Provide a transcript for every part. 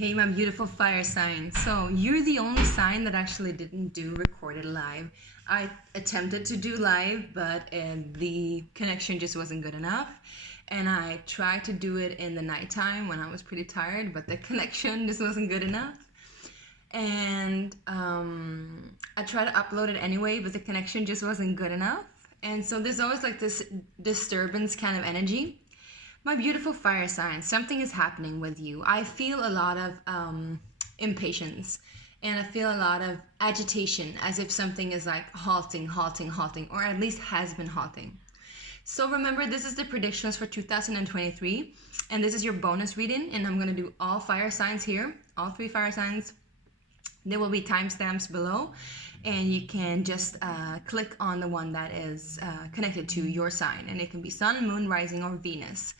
Hey, my beautiful fire sign. So you're the only sign that actually didn't do recorded live. I attempted to do live, but the connection just wasn't good enough. And I tried to do it in the nighttime when I was pretty tired, but the connection just wasn't good enough. And I tried to upload it anyway, but the connection just wasn't good enough. And so there's always like this disturbance kind of energy. My beautiful fire sign, something is happening with you. I feel a lot of impatience, and I feel a lot of agitation, as if something is like halting, or at least has been halting. So remember, this is the predictions for 2023, and this is your bonus reading, and I'm going to do all fire signs here, all 3 fire signs. There will be timestamps below, and you can just click on the one that is connected to your sign, and it can be sun, moon, rising, or Venus.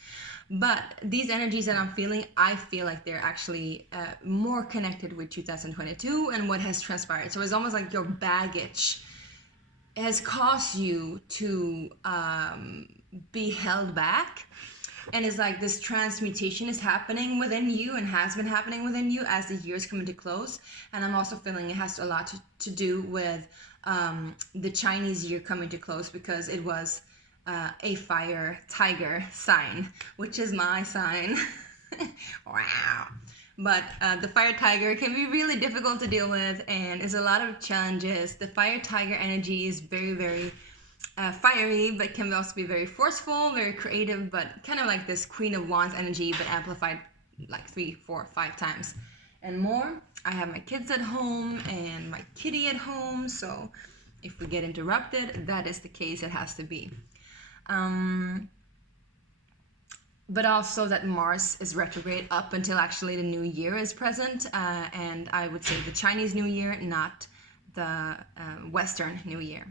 But these energies that I'm feeling, I feel like they're actually more connected with 2022 and what has transpired. So it's almost like your baggage has caused you to be held back. And it's like this transmutation is happening within you and has been happening within you as the year is coming to close. And I'm also feeling it has a lot to do with the Chinese year coming to close, because it was a fire tiger sign, which is my sign. Wow. But the fire tiger can be really difficult to deal with, and there's a lot of challenges. The fire tiger energy is very, very fiery, but can also be very forceful, very creative, but kind of like this Queen of Wands energy, but amplified like 3, 4, 5 times and more. I have my kids at home and my kitty at home, so if we get interrupted, that is the case. It has to be. But also that Mars is retrograde up until actually the new year is present, and I would say the Chinese New Year, not the Western New Year.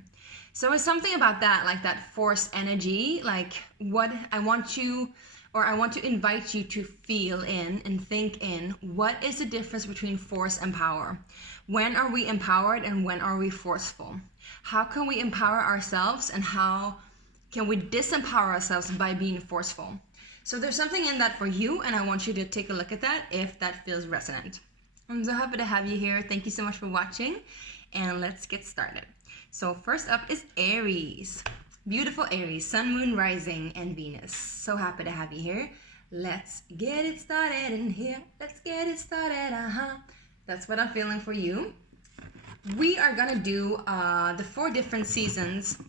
So it's something about that, like that force energy, like what I want to invite you to feel in and think in. What is the difference between force and power? When are we empowered and when are we forceful? How can we empower ourselves, and how can we disempower ourselves by being forceful? So there's something in that for you, and I want you to take a look at that if that feels resonant. I'm so happy to have you here. Thank you so much for watching, and let's get started. So first up is Aries. Beautiful Aries, sun, moon, rising, and Venus. So happy to have you here. Let's get it started in here. Let's get it started, That's what I'm feeling for you. We are gonna do the 4 different seasons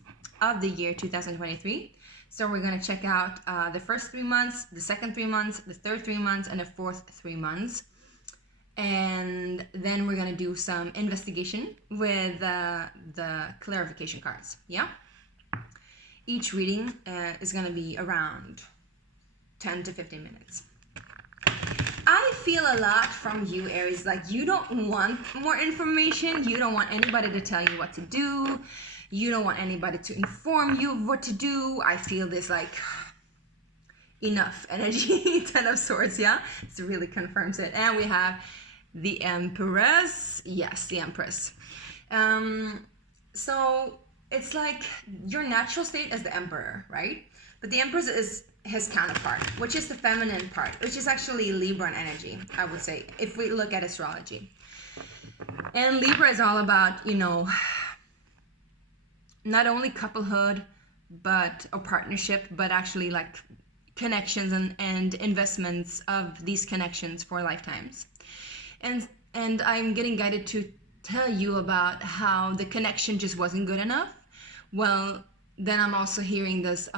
of the year 2023. So we're gonna check out the first 3 months, the second 3 months, the third 3 months, and the fourth 3 months. And then we're gonna do some investigation with the clarification cards. Yeah. Each reading is gonna be around 10 to 15 minutes. I feel a lot from you, Aries. Like, you don't want more information. You don't want anybody to tell you what to do. You don't want anybody to inform you of what to do. I feel this like enough energy, 10 of Swords, yeah? It really confirms it. And we have the Empress. Yes, the Empress. So it's like your natural state is the Emperor, right? But the Empress is his counterpart, which is the feminine part, which is actually Libran energy, I would say, if we look at astrology. And Libra is all about, not only couplehood, or partnership, but actually like connections and investments of these connections for lifetimes. And I'm getting guided to tell you about how the connection just wasn't good enough. Well, then I'm also hearing this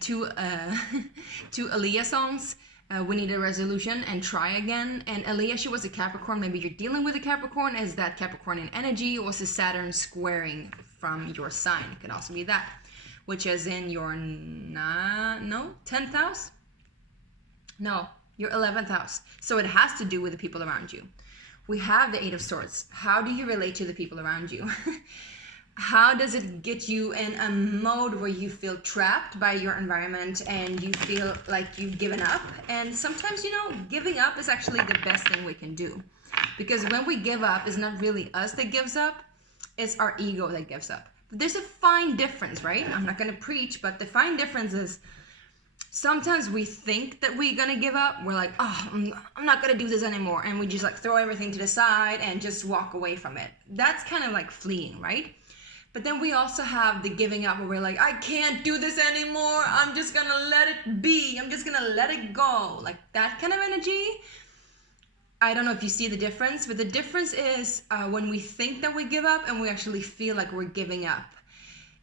2 Aaliyah songs. We Need a Resolution and Try Again. And Aaliyah, she was a Capricorn. Maybe you're dealing with a Capricorn. Is that Capricornian energy? Or is it Saturn squaring from your sign? It could also be that, which is in your 10th house? No, your 11th house. So it has to do with the people around you. We have the 8 of Swords. How do you relate to the people around you? How does it get you in a mode where you feel trapped by your environment and you feel like you've given up? And sometimes, giving up is actually the best thing we can do. Because when we give up, it's not really us that gives up, it's our ego that gives up. But there's a fine difference, right? I'm not going to preach, but the fine difference is sometimes we think that we're gonna give up. We're like, oh, I'm not gonna do this anymore, and we just like throw everything to the side and just walk away from it. That's kind of like fleeing, right? But then we also have the giving up where we're like, I can't do this anymore, I'm just gonna let it be, I'm just gonna let it go, like that kind of energy. I don't know if you see the difference, but the difference is when we think that we give up and we actually feel like we're giving up.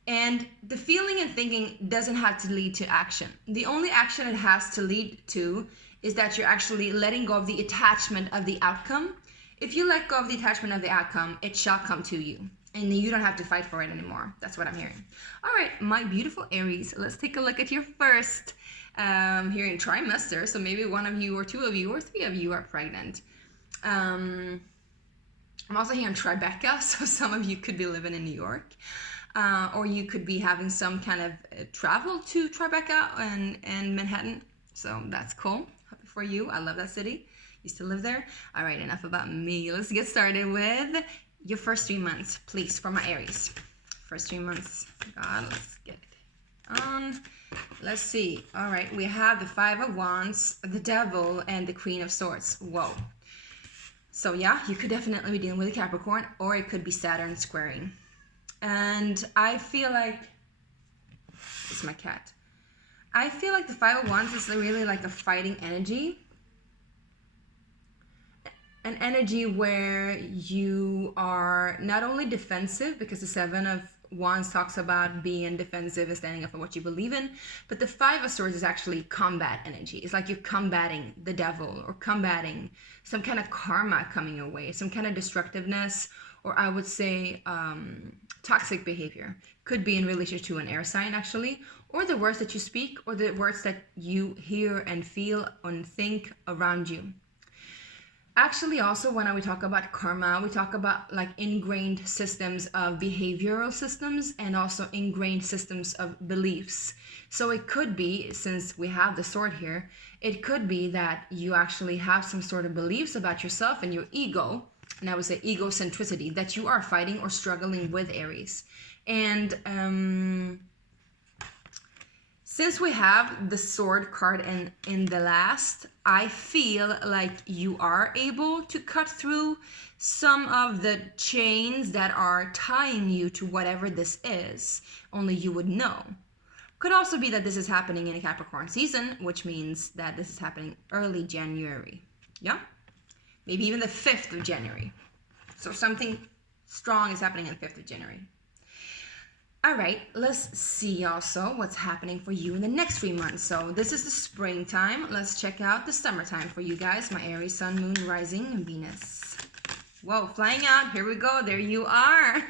And the feeling and thinking doesn't have to lead to action. The only action it has to lead to is that you're actually letting go of the attachment of the outcome. If you let go of the attachment of the outcome, it shall come to you. And you don't have to fight for it anymore. That's what I'm hearing. All right, my beautiful Aries, let's take a look at your first hearing trimester. So maybe one of you or two of you or three of you are pregnant. I'm also hearing Tribeca, so some of you could be living in New York. Or you could be having some kind of travel to Tribeca and Manhattan. So that's cool. Happy for you. I love that city. Used to live there. All right, enough about me. Let's get started with your first 3 months, please, for my Aries. First 3 months. God, let's get it on. Let's see. All right, we have the Five of Wands, the Devil, and the Queen of Swords. Whoa. So yeah, you could definitely be dealing with a Capricorn, or it could be Saturn squaring. And I feel like, it's my cat. I feel like the Five of Wands is really like a fighting energy. An energy where you are not only defensive, because the Seven of Wands talks about being defensive and standing up for what you believe in, but the Five of Swords is actually combat energy. It's like you're combating the devil or combating some kind of karma coming your way, some kind of destructiveness, or I would say toxic behavior. Could be in relation to an air sign actually, or the words that you speak, or the words that you hear and feel and think around you. Actually, also when we talk about karma, we talk about like ingrained systems of behavioral systems and also ingrained systems of beliefs. So it could be, since we have the sword here, it could be that you actually have some sort of beliefs about yourself and your ego, and I would say egocentricity, that you are fighting or struggling with, Aries. And since we have the sword card in the last, I feel like you are able to cut through some of the chains that are tying you to whatever this is. Only you would know. Could also be that this is happening in a Capricorn season, which means that this is happening early January. Yeah? Maybe even the 5th of January. So something strong is happening on the 5th of January. All right, let's see also what's happening for you in the next 3 months. So this is the springtime. Let's check out the summertime for you guys. My Aries, Sun, Moon, Rising, and Venus. Whoa, flying out. Here we go. There you are.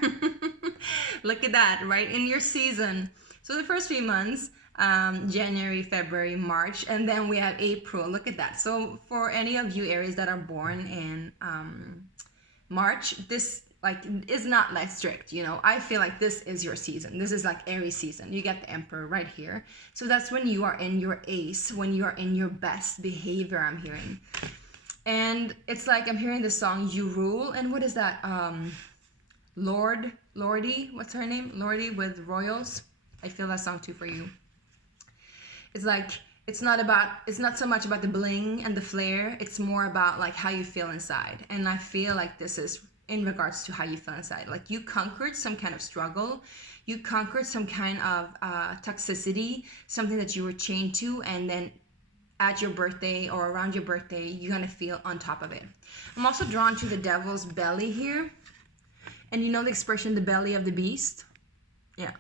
Look at that, right in your season. So the first 3 months, January, February, March, and then we have April. Look at that. So for any of you Aries that are born in March, this is not that strict, you know. I feel like this is your season. This is like Aries season. You get the Emperor right here. So that's when you are in your ace, when you are in your best behavior, I'm hearing. And it's like I'm hearing the song You Rule, and what is that? Lordy, what's her name? Lordy with Royals. I feel that song too for you. It's like it's not so much about the bling and the flair. It's more about like how you feel inside. And I feel like this is in regards to how you feel inside. Like you conquered some kind of struggle, you conquered some kind of toxicity, something that you were chained to, and then at your birthday or around your birthday, you're gonna feel on top of it. I'm also drawn to the devil's belly here. And you know the expression, the belly of the beast? Yeah.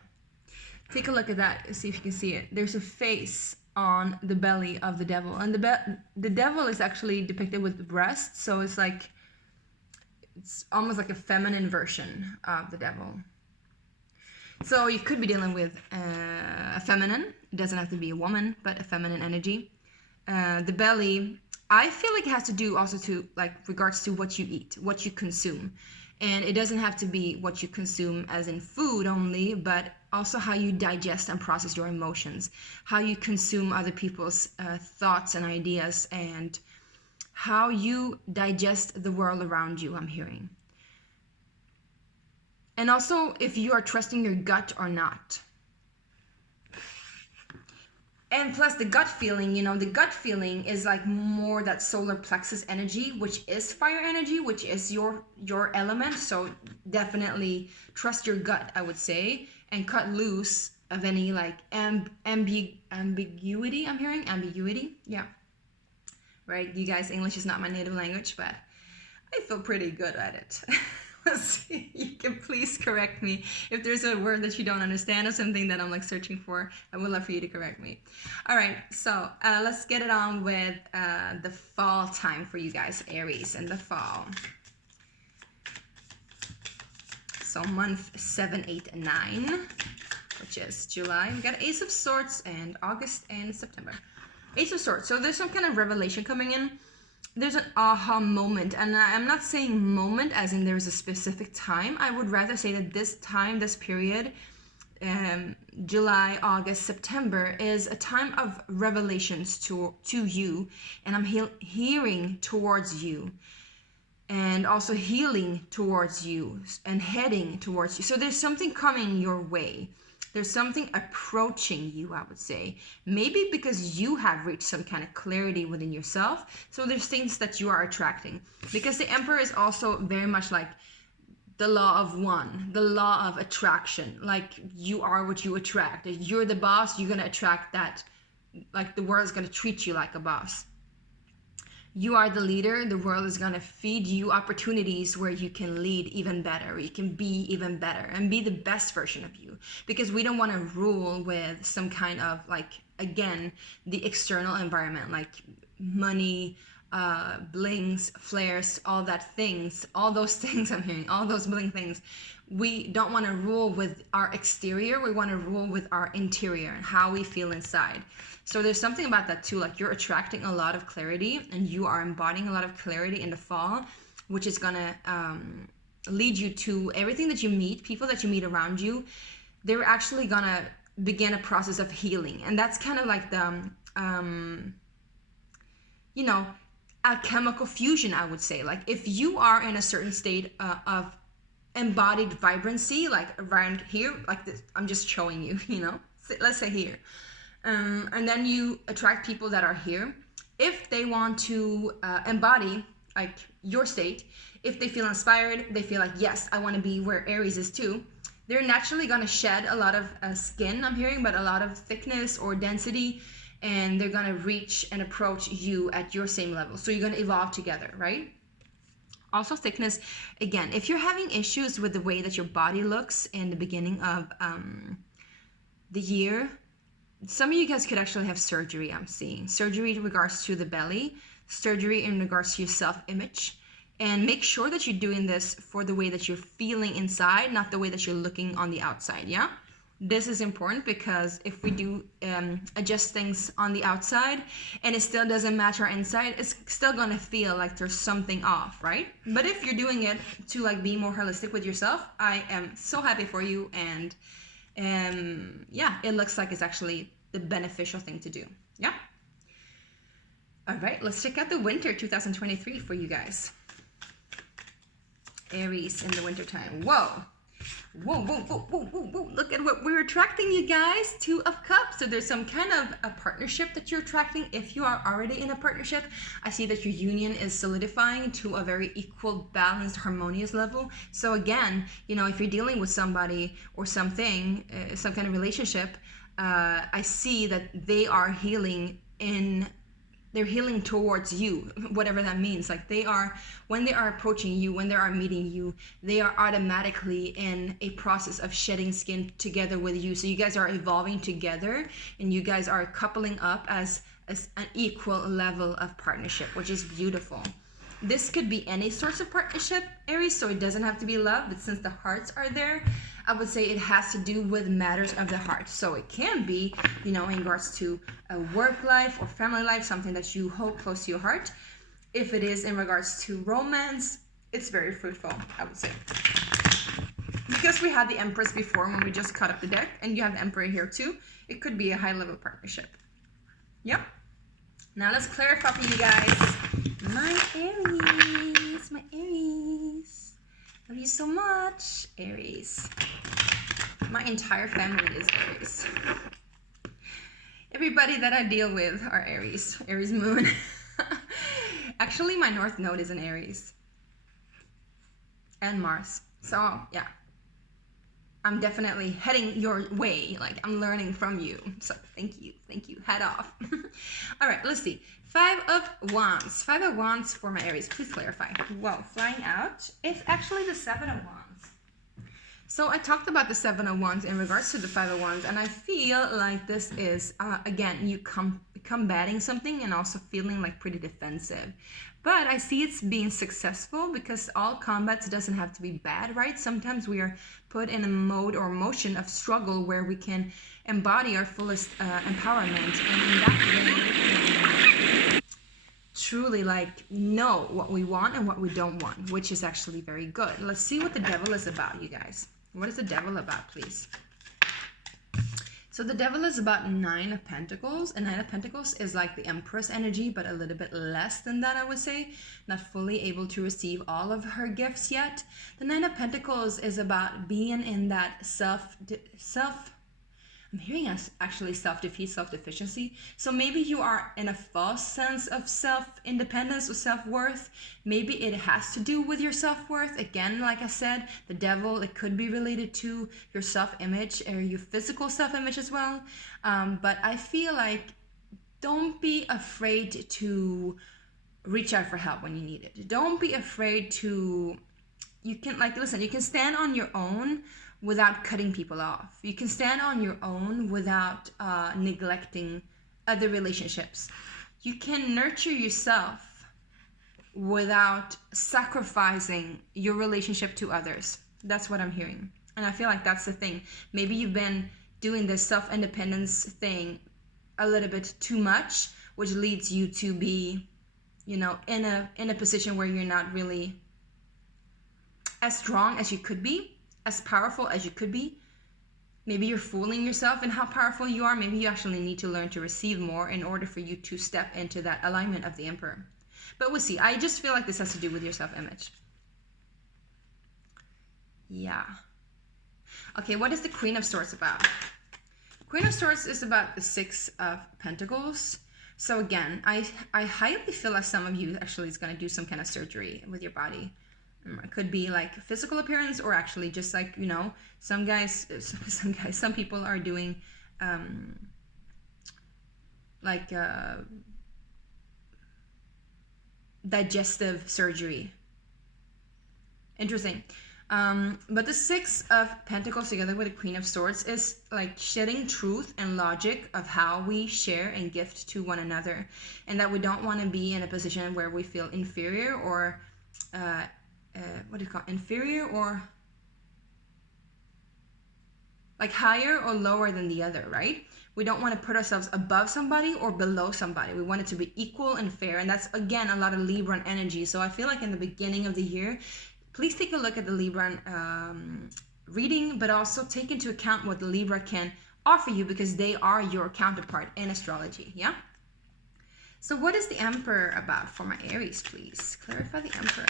Take a look at that, see if you can see it. There's a face on the belly of the devil. And the devil is actually depicted with the breast, so it's like, it's almost like a feminine version of the devil. So you could be dealing with a feminine. It doesn't have to be a woman, but a feminine energy. The belly, I feel like it has to do also to like regards to what you eat, what you consume. And it doesn't have to be what you consume as in food only, but also how you digest and process your emotions, how you consume other people's thoughts and ideas, and how you digest the world around you, I'm hearing. And also if you are trusting your gut or not. And plus the gut feeling, you know, the gut feeling is like more that solar plexus energy, which is fire energy, which is your element. So definitely trust your gut, I would say, and cut loose of any like ambiguity. I'm hearing ambiguity. Yeah. Right. You guys, English is not my native language, but I feel pretty good at it. Let's see. You can please correct me if there's a word that you don't understand or something that I'm like searching for. I would love for you to correct me. All right, so let's get it on with the fall time for you guys, Aries, in the fall. So month 7, 8, and 9, which is July. We got Ace of Swords and August and September. Ace of Swords. So there's some kind of revelation coming in. There's an aha moment, and I'm not saying moment as in there's a specific time. I would rather say that this time, this period, July, August, September, is a time of revelations to you, and I'm hearing towards you, and also healing towards you, and heading towards you. So there's something coming your way. There's something approaching you, I would say. Maybe because you have reached some kind of clarity within yourself. So there's things that you are attracting. Because the Emperor is also very much like the law of one, the law of attraction. Like you are what you attract. If you're the boss, you're going to attract that. Like the world is going to treat you like a boss. You are the leader. The world is going to feed you opportunities where you can lead even better, you can be even better and be the best version of you. Because we don't want to rule with some kind of like, again, the external environment, like money, blings, flares, all those things I'm hearing, all those bling things. We don't want to rule with our exterior. We want to rule with our interior and how we feel inside. So there's something about that too, like you're attracting a lot of clarity and you are embodying a lot of clarity in the fall, which is going to lead you to everything that you meet, people that you meet around you. They're actually going to begin a process of healing. And that's kind of like the, you know, alchemical fusion, I would say. Like if you are in a certain state of embodied vibrancy, like around here, like this, I'm just showing you, you know, let's say here. And then you attract people that are here. If they want to embody like your state, if they feel inspired, they feel like, yes, I want to be where Aries is too. They're naturally going to shed a lot of skin, I'm hearing, but a lot of thickness or density, and they're going to reach and approach you at your same level. So you're going to evolve together, right? Also thickness, again, if you're having issues with the way that your body looks in the beginning of the year, some of you guys could actually have surgery, I'm seeing. Surgery in regards to the belly, surgery in regards to your self-image. And make sure that you're doing this for the way that you're feeling inside, not the way that you're looking on the outside, yeah? This is important because if we do adjust things on the outside and it still doesn't match our inside, it's still gonna feel like there's something off, right? But if you're doing it to like be more holistic with yourself, I am so happy for you, and yeah, it looks like it's actually the beneficial thing to do, yeah? All right, let's check out the winter 2023 for you guys. Aries in the wintertime. Whoa. Whoa, whoa, whoa, whoa, whoa, whoa. Look at what we're attracting, you guys. 2 of Cups. So there's some kind of a partnership that you're attracting. If you are already in a partnership, I see that your union is solidifying to a very equal, balanced, harmonious level. So again, you know, if you're dealing with somebody or something, some kind of relationship, I see that they are healing they're healing towards you, whatever that means. Like when they are approaching you, when they are meeting you, they are automatically in a process of shedding skin together with you. So you guys are evolving together and you guys are coupling up as an equal level of partnership, which is beautiful. This could be any sorts of partnership, Aries, so it doesn't have to be love, but since the hearts are there, I would say it has to do with matters of the heart. So it can be, you know, in regards to a work life or family life, something that you hold close to your heart. If it is in regards to romance, it's very fruitful, I would say. Because we had the Empress before when we just cut up the deck, and you have the Emperor here too, it could be a high-level partnership. Yep. Now let's clarify for you guys. My Aries, my Aries. Love you so much, Aries. My entire family is Aries. Everybody that I deal with are Aries moon. Actually, my North Node is in Aries. And Mars. So, yeah. I'm definitely heading your way. Like, I'm learning from you. So, thank you. Head off. All right, let's see. 5 of Wands. 5 of Wands for my Aries. Please clarify. Well, flying out. It's actually the 7 of Wands. So I talked about the 7 of Wands in regards to the 5 of Wands, and I feel like this is, again, you combating something and also feeling like pretty defensive. But I see it's being successful because all combats doesn't have to be bad, right? Sometimes we are put in a mode or motion of struggle where we can embody our fullest empowerment, and in that way, truly like know what we want and what we don't want, which is actually very good. Let's see what the devil is about, you guys. What is the devil about, please? So the devil is about 9 of Pentacles, and 9 of Pentacles is like the Empress energy, but a little bit less than that, I would say. Not fully able to receive all of her gifts yet. The 9 of Pentacles is about being in that I'm hearing actually self-defeat, self-deficiency. So maybe you are in a false sense of self-independence or self-worth. Maybe it has to do with your self-worth. Again, like I said, the devil, it could be related to your self-image or your physical self-image as well. But I feel like don't be afraid to reach out for help when you need it. Don't be afraid to, you can stand on your own without cutting people off. You can stand on your own without neglecting other relationships. You can nurture yourself without sacrificing your relationship to others. That's what I'm hearing. And I feel like that's the thing. Maybe you've been doing this self-independence thing a little bit too much, which leads you to be, in a position where you're not really as strong as you could be, as powerful as you could be. Maybe you're fooling yourself in how powerful you are. Maybe you actually need to learn to receive more in order for you to step into that alignment of the Emperor. But we'll see. I just feel like this has to do with your self-image. Yeah. Okay, what is the Queen of Swords about? Queen of Swords is about the 6 of Pentacles. So again, I highly feel like some of you actually is going to do some kind of surgery with your body. It could be like physical appearance, or actually just like, some people are doing digestive surgery. Interesting. But the 6 of Pentacles together with the Queen of Swords is like shedding truth and logic of how we share and gift to one another, and that we don't want to be in a position where we feel inferior or inferior or like higher or lower than the other, right? We don't want to put ourselves above somebody or below somebody. We want it to be equal and fair, and that's again a lot of Libran energy. So I feel like in the beginning of the year, please take a look at the Libran reading, but also take into account what the Libra can offer you, because they are your counterpart in astrology. Yeah. So what is the Emperor about for my Aries, please? Clarify the Emperor.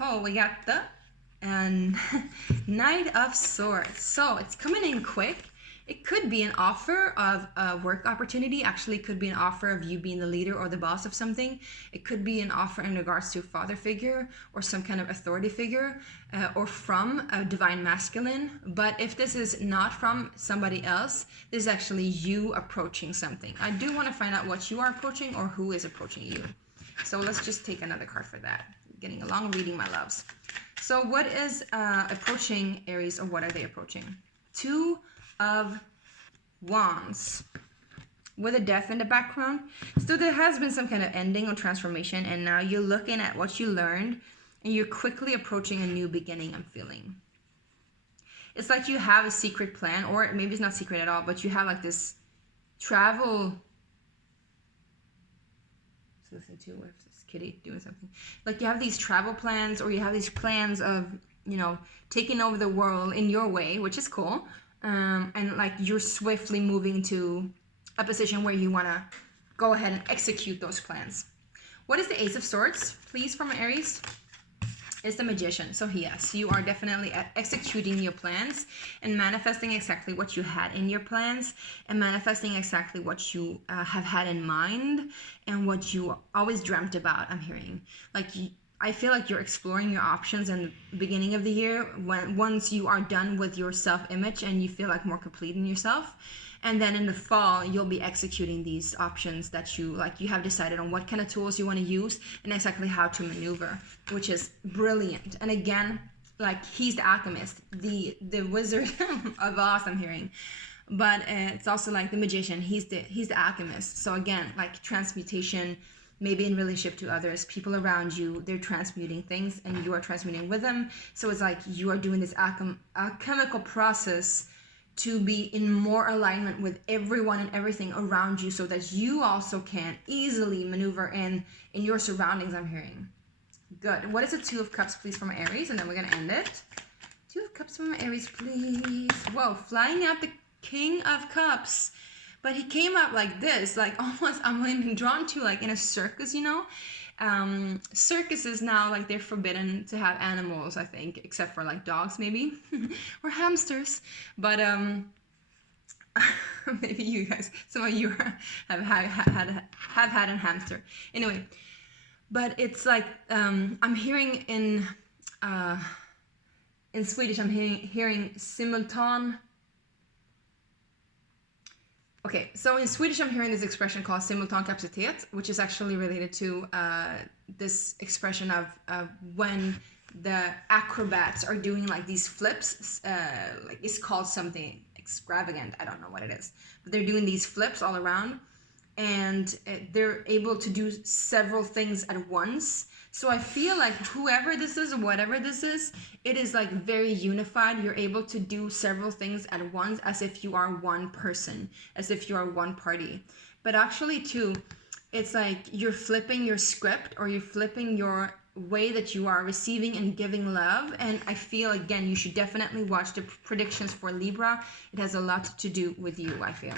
Oh, we got the Knight of Swords. So it's coming in quick. It could be an offer of a work opportunity. Actually, it could be an offer of you being the leader or the boss of something. It could be an offer in regards to a father figure or some kind of authority figure, or from a divine masculine. But if this is not from somebody else, this is actually you approaching something. I do want to find out what you are approaching or who is approaching you. So let's just take another card for that. Getting a long reading, my loves. So what is approaching Aries, or what are they approaching? 2 of Wands with a death in the background. So there has been some kind of ending or transformation, and now you're looking at what you learned and you're quickly approaching a new beginning. I'm feeling it's like you have a secret plan, or maybe it's not secret at all, but you have like this travel. Listen to what if this kitty doing something, like you have these travel plans, or you have these plans of taking over the world in your way, which is cool. And like you're swiftly moving to a position where you want to go ahead and execute those plans. What is the Ace of Swords, please, from Aries? is the Magician. So yes, you are definitely executing your plans and manifesting exactly what you had in your plans and manifesting exactly what you have had in mind and what you always dreamt about. I'm hearing like I feel like you're exploring your options in the beginning of the year once you are done with your self-image and you feel like more complete in yourself. And then in the fall, you'll be executing these options that you have decided on what kind of tools you want to use and exactly how to maneuver, which is brilliant. And again, like he's the alchemist, the wizard of Oz, I'm hearing. But it's also like the magician, he's the alchemist. So again, like transmutation, maybe in relationship to others, people around you, they're transmuting things and you are transmuting with them. So it's like you are doing this alchemical process to be in more alignment with everyone and everything around you so that you also can easily maneuver in your surroundings, I'm hearing. Good. What is a Two of Cups, please, from Aries? And then we're going to end it. Two of Cups from Aries, please. Whoa, flying out the King of Cups. But he came up like this, like almost I'm being drawn to like in a circus, you know? Circuses now, like they're forbidden to have animals, I think, except for like dogs maybe or hamsters. But maybe you guys, some of you have had a hamster. Anyway, but it's like I'm hearing in Swedish, I'm hearing simultan. Okay, so in Swedish, I'm hearing this expression called simultankapacitet, which is actually related to this expression of when the acrobats are doing like these flips. Like it's called something extravagant. I don't know what it is, but they're doing these flips all around, and they're able to do several things at once. So I feel like whoever this is, whatever this is, it is like very unified. You're able to do several things at once as if you are one person, as if you are one party. But actually too, it's like you're flipping your script or you're flipping your way that you are receiving and giving love. And I feel, again, you should definitely watch the predictions for Libra. It has a lot to do with you, I feel.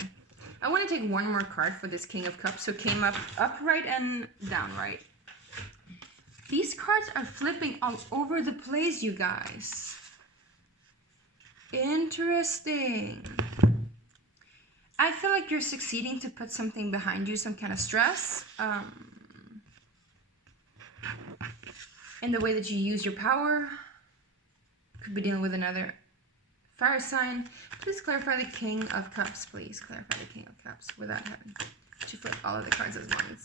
I want to take one more card for this King of Cups. So came up upright and downright. These cards are flipping all over the place, you guys. Interesting. I feel like you're succeeding to put something behind you, some kind of stress. In the way that you use your power. Could be dealing with another fire sign. Please clarify the King of Cups, please. Clarify the King of Cups without having to flip all of the cards at once.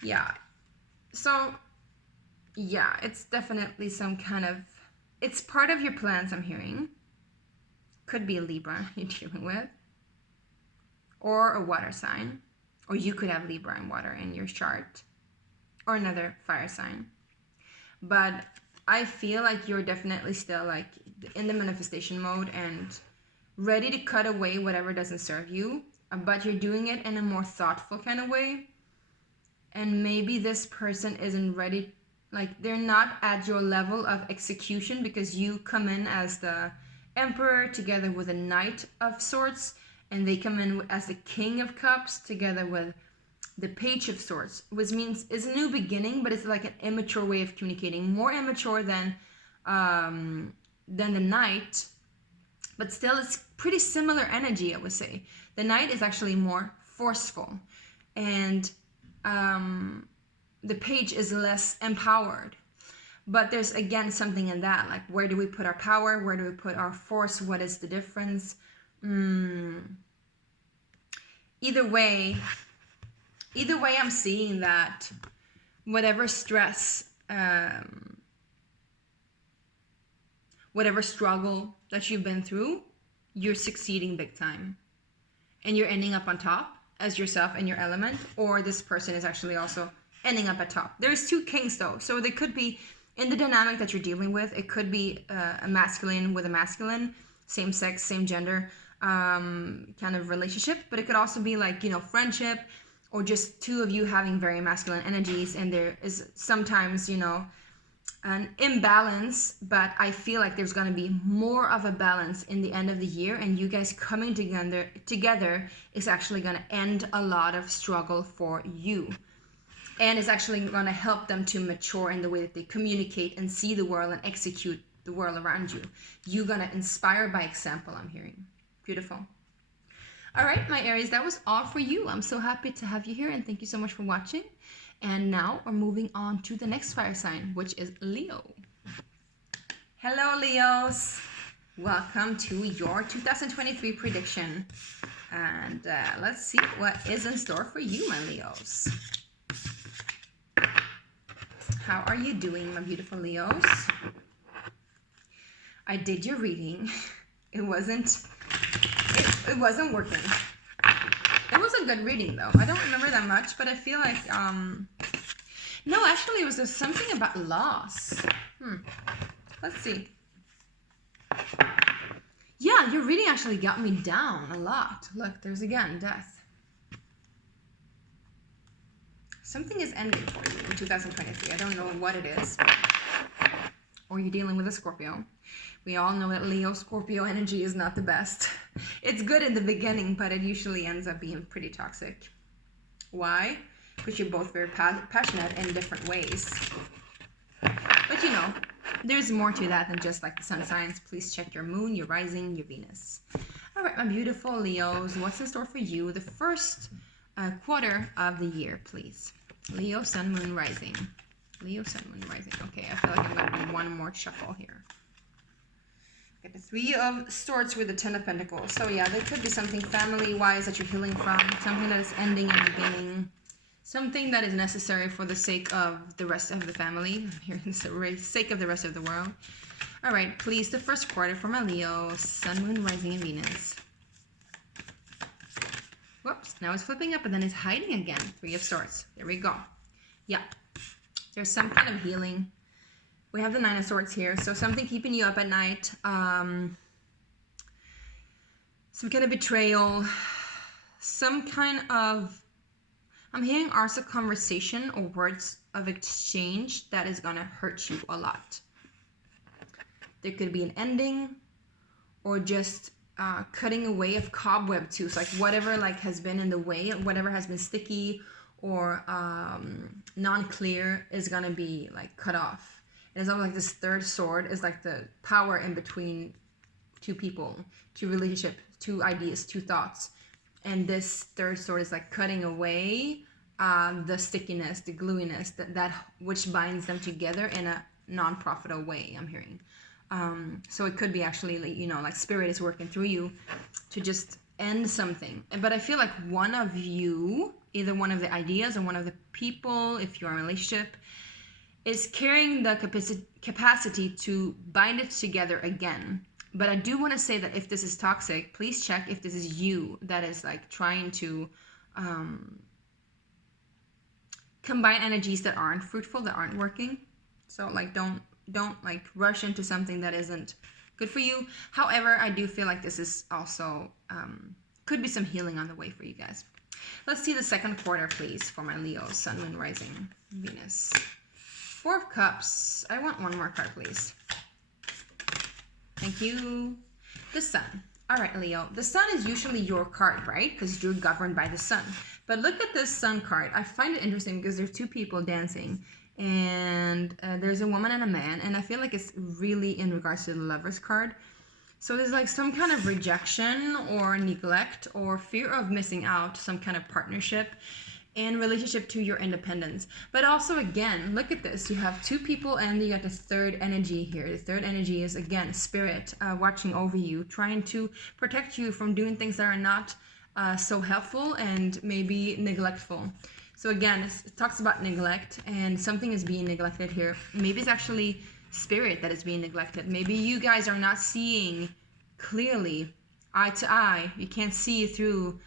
Yeah. So, yeah, it's definitely some kind of... It's part of your plans, I'm hearing. Could be a Libra you're dealing with. Or a water sign. Or you could have Libra and water in your chart. Or another fire sign. But I feel like you're definitely still like in the manifestation mode and ready to cut away whatever doesn't serve you. But you're doing it in a more thoughtful kind of way. And maybe this person isn't ready, like they're not at your level of execution because you come in as the Emperor together with a Knight of Swords, and they come in as the King of Cups together with the Page of Swords, which means it's a new beginning, but it's like an immature way of communicating, more immature than the Knight, but still it's pretty similar energy, I would say. The Knight is actually more forceful, and the Page is less empowered. But there's again something in that, like where do we put our power? Where do we put our force? What is the difference? Either way, I'm seeing that whatever stress, whatever struggle that you've been through, you're succeeding big time. And you're ending up on top as yourself in your element, or this person is actually also ending up at top. There's two kings though, so they could be in the dynamic that you're dealing with. It could be a masculine with a masculine, same sex, same gender kind of relationship, but it could also be like, you know, friendship, or just two of you having very masculine energies, and there is sometimes, you know, an imbalance, but I feel like there's going to be more of a balance in the end of the year, and you guys coming together is actually going to end a lot of struggle for you. And it's actually going to help them to mature in the way that they communicate and see the world and execute the world around you. You're going to inspire by example, I'm hearing. Beautiful. All right, my Aries, that was all for you. I'm so happy to have you here, and thank you so much for watching. And now we're moving on to the next fire sign, which is Leo. Hello, Leos. Welcome to your 2023 prediction. And let's see what is in store for you, my Leos. How are you doing, my beautiful Leos? I did your reading. It wasn't working. It was a good reading though. I don't remember that much, but I feel like no, actually it was just something about loss. Let's see. Yeah, your reading actually got me down a lot. Look, there's again death. Something is ending for you in 2023. I don't know what it is. Or you're dealing with a Scorpio. We all know that Leo Scorpio energy is not the best. It's good in the beginning, but it usually ends up being pretty toxic. Why? Because you're both very passionate in different ways. But you know, there's more to that than just like the sun signs. Please check your moon, your rising, your Venus. All right, my beautiful Leos, what's in store for you the first quarter of the year, please? Leo, sun, moon, rising. Leo, sun, moon, rising. Okay, I feel like I'm going to do one more shuffle here. Get the 3 of Swords with the 10 of Pentacles. So yeah, there could be something family-wise that you're healing from, something that is ending and beginning, something that is necessary for the sake of the rest of the family. Here is the sake of the rest of the world. All right, please, the first quarter for my Leo, sun, moon, rising, and Venus. Whoops, now it's flipping up and then it's hiding again. 3 of Swords. There we go. Yeah, there's some kind of healing. We have the 9 of Swords here, so something keeping you up at night. Some kind of betrayal. Some kind of... I'm hearing hours of conversation or words of exchange that is going to hurt you a lot. There could be an ending or just... cutting away of cobweb too. So like whatever like has been in the way, whatever has been sticky or non-clear is gonna be like cut off. And it's almost like this third sword is like the power in between two people, two relationship, two ideas, two thoughts. And this third sword is like cutting away the stickiness, the gluiness that which binds them together in a non-profitable way, I'm hearing. So it could be actually, you know, like spirit is working through you to just end something. But I feel like one of you, either one of the ideas or one of the people, if you're in a relationship, is carrying the capacity to bind it together again. But I do want to say that if this is toxic, please check if this is you that is like trying to combine energies that aren't fruitful, that aren't working. So like don't like rush into something that isn't good for you. However, I do feel like this is also could be some healing on the way for you guys. Let's see the second quarter, please, for my Leo, sun, moon, rising, Venus. 4 of Cups. I want one more card, please. Thank you. The Sun. All right, Leo. The Sun is usually your card, right? Because you're governed by the Sun. But look at this Sun card. I find it interesting because there's 2 people dancing. And there's a woman and a man, and I feel like it's really in regards to the Lovers card. So there's like some kind of rejection or neglect or fear of missing out, some kind of partnership in relationship to your independence. But also, again, look at this. You have 2 people and you got the third energy here. The third energy is, again, spirit watching over you, trying to protect you from doing things that are not so helpful and maybe neglectful. So again, it talks about neglect, and something is being neglected here. Maybe it's actually spirit that is being neglected. Maybe you guys are not seeing clearly, eye to eye. You can't see through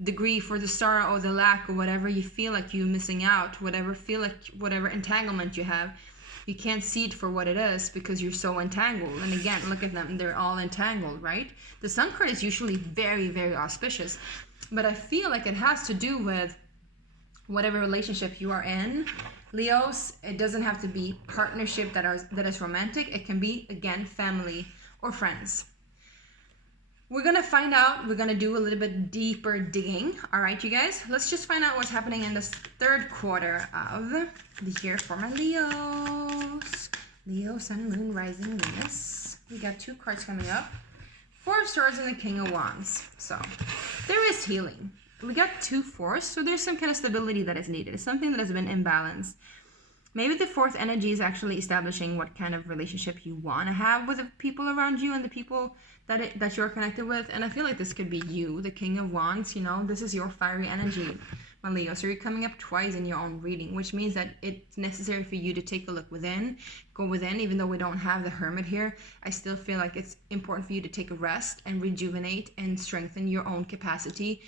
the grief or the sorrow or the lack or whatever you feel like you're missing out, whatever entanglement you have. You can't see it for what it is because you're so entangled. And again, look at them. They're all entangled, right? The Sun card is usually very, very auspicious. But I feel like it has to do with whatever relationship you are in, Leos. It doesn't have to be partnership that is romantic. It can be, again, family or friends. we're gonna find out, we're gonna do a little bit deeper digging. All right, you guys, let's just find out what's happening in this third quarter of the year for my Leos. Leo, Sun, Moon, Rising, Venus. We got 2 cards coming up. 4 of Swords and the King of Wands. So there is healing. We got 2 fours, so there's some kind of stability that is needed. It's something that has been imbalanced. Maybe the 4th energy is actually establishing what kind of relationship you want to have with the people around you and the people that you're connected with. And I feel like this could be you, the King of Wands. You know, this is your fiery energy, my Leo. So you're coming up twice in your own reading, which means that it's necessary for you to take a look within, go within. Even though we don't have the Hermit here, I still feel like it's important for you to take a rest and rejuvenate and strengthen your own capacity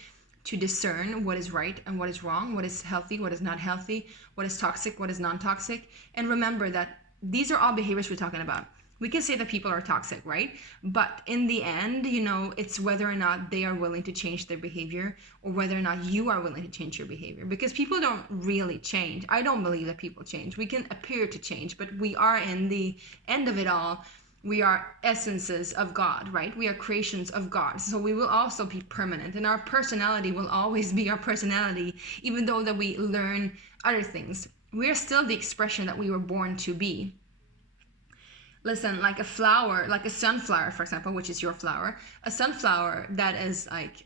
to discern what is right and what is wrong, what is healthy, what is not healthy, what is toxic, what is non-toxic. And remember that these are all behaviors we're talking about. We can say that people are toxic, right? But in the end, you know, it's whether or not they are willing to change their behavior or whether or not you are willing to change your behavior. Because people don't really change. I don't believe that people change. We can appear to change, but we are, in the end of it all, we are essences of God, right? We are creations of God. So we will also be permanent, and our personality will always be our personality, even though that we learn other things. We are still the expression that we were born to be. Listen, like a flower, like a sunflower, for example, which is your flower, a sunflower that is like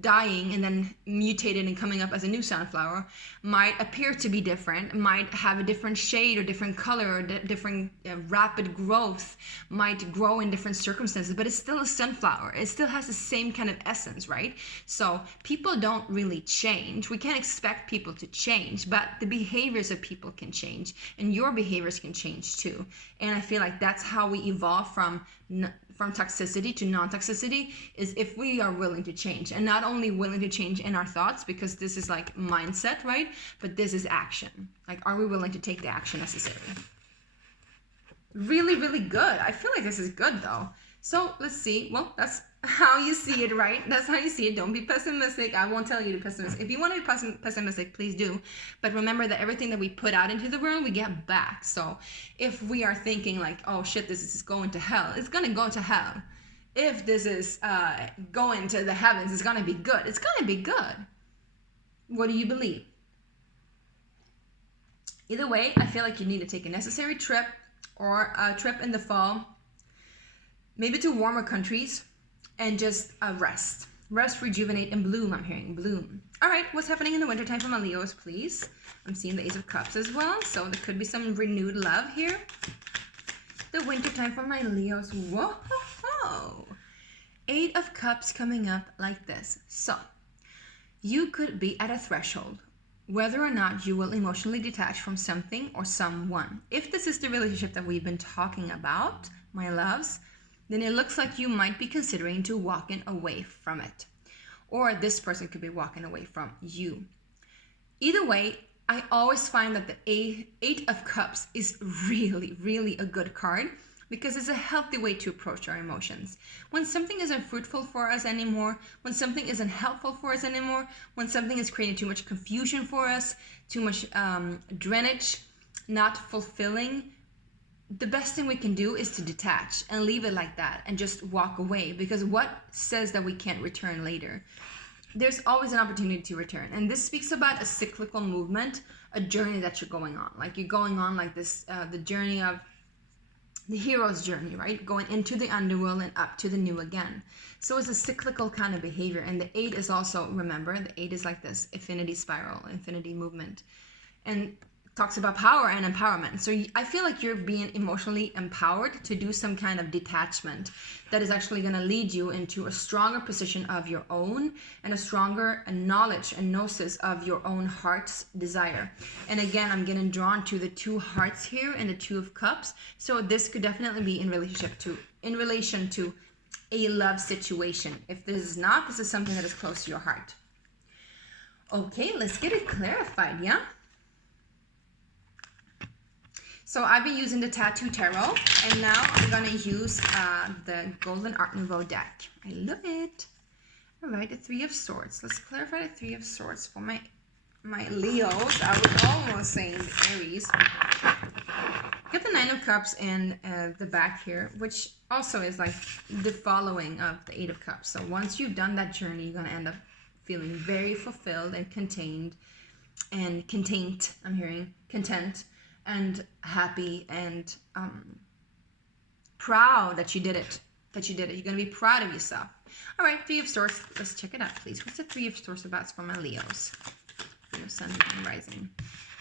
dying and then mutated and coming up as a new sunflower might appear to be different, might have a different shade or different color or different rapid growth, might grow in different circumstances, but it's still a sunflower. It still has the same kind of essence, right? So people don't really change. We can't expect people to change, but the behaviors of people can change, and your behaviors can change too. And I feel like that's how we evolve from toxicity to non-toxicity, is if we are willing to change, and not only willing to change in our thoughts, because this is like mindset, right? But this is action. Like, are we willing to take the action necessary? Really, really good. I feel like this is good though. So let's see. Well, that's how you see it, right? That's how you see it. Don't be pessimistic. I won't tell you to be pessimistic. If you want to be pessimistic, please do. But remember that everything that we put out into the world, we get back. So if we are thinking like, oh shit, this is going to hell, it's going to go to hell. If this is going to the heavens, it's going to be good. It's going to be good. What do you believe? Either way, I feel like you need to take a necessary trip, or a trip in the fall, maybe to warmer countries, and just rest, rejuvenate, and bloom. I'm hearing bloom. All right, what's happening in the wintertime for my Leos, please? I'm seeing the Ace of Cups as well, so there could be some renewed love here. The wintertime for my Leos. Whoa! 8 of Cups coming up like this. So you could be at a threshold, whether or not you will emotionally detach from something or someone. If this is the relationship that we've been talking about, my loves, then it looks like you might be considering to walking away from it. Or this person could be walking away from you. Either way, I always find that the 8 of Cups is really, really a good card, because it's a healthy way to approach our emotions. When something isn't fruitful for us anymore, when something isn't helpful for us anymore, when something is creating too much confusion for us, too much drainage, not fulfilling, the best thing we can do is to detach and leave it like that and just walk away, because what says that we can't return later? There's always an opportunity to return. And this speaks about a cyclical movement, a journey that you're going on. Like you're going on like this, the journey of the hero's journey, right? Going into the underworld and up to the new again. So it's a cyclical kind of behavior. And the 8 is also, remember, the 8 is like this infinity spiral, infinity movement. And talks about power and empowerment. So I feel like you're being emotionally empowered to do some kind of detachment that is actually going to lead you into a stronger position of your own, and a stronger knowledge and gnosis of your own heart's desire. And again, I'm getting drawn to the 2 hearts here and the 2 of Cups. So this could definitely be in relation to a love situation. If this is not, this is something that is close to your heart. Okay, let's get it clarified, yeah? So I've been using the Tattoo Tarot, and now I'm going to use the Golden Art Nouveau deck. I love it. All right, the 3 of Swords. Let's clarify the 3 of Swords for my Leos. I was almost saying the Aries. Get the 9 of Cups in the back here, which also is like the following of the Eight of Cups. So once you've done that journey, you're going to end up feeling very fulfilled and contained I'm hearing content and happy and proud that you did it. You're going to be proud of yourself. All right, Three of Swords. Let's check it out, please. What's the Three of Swords about for my Leos? Leo, Sun, and Rising.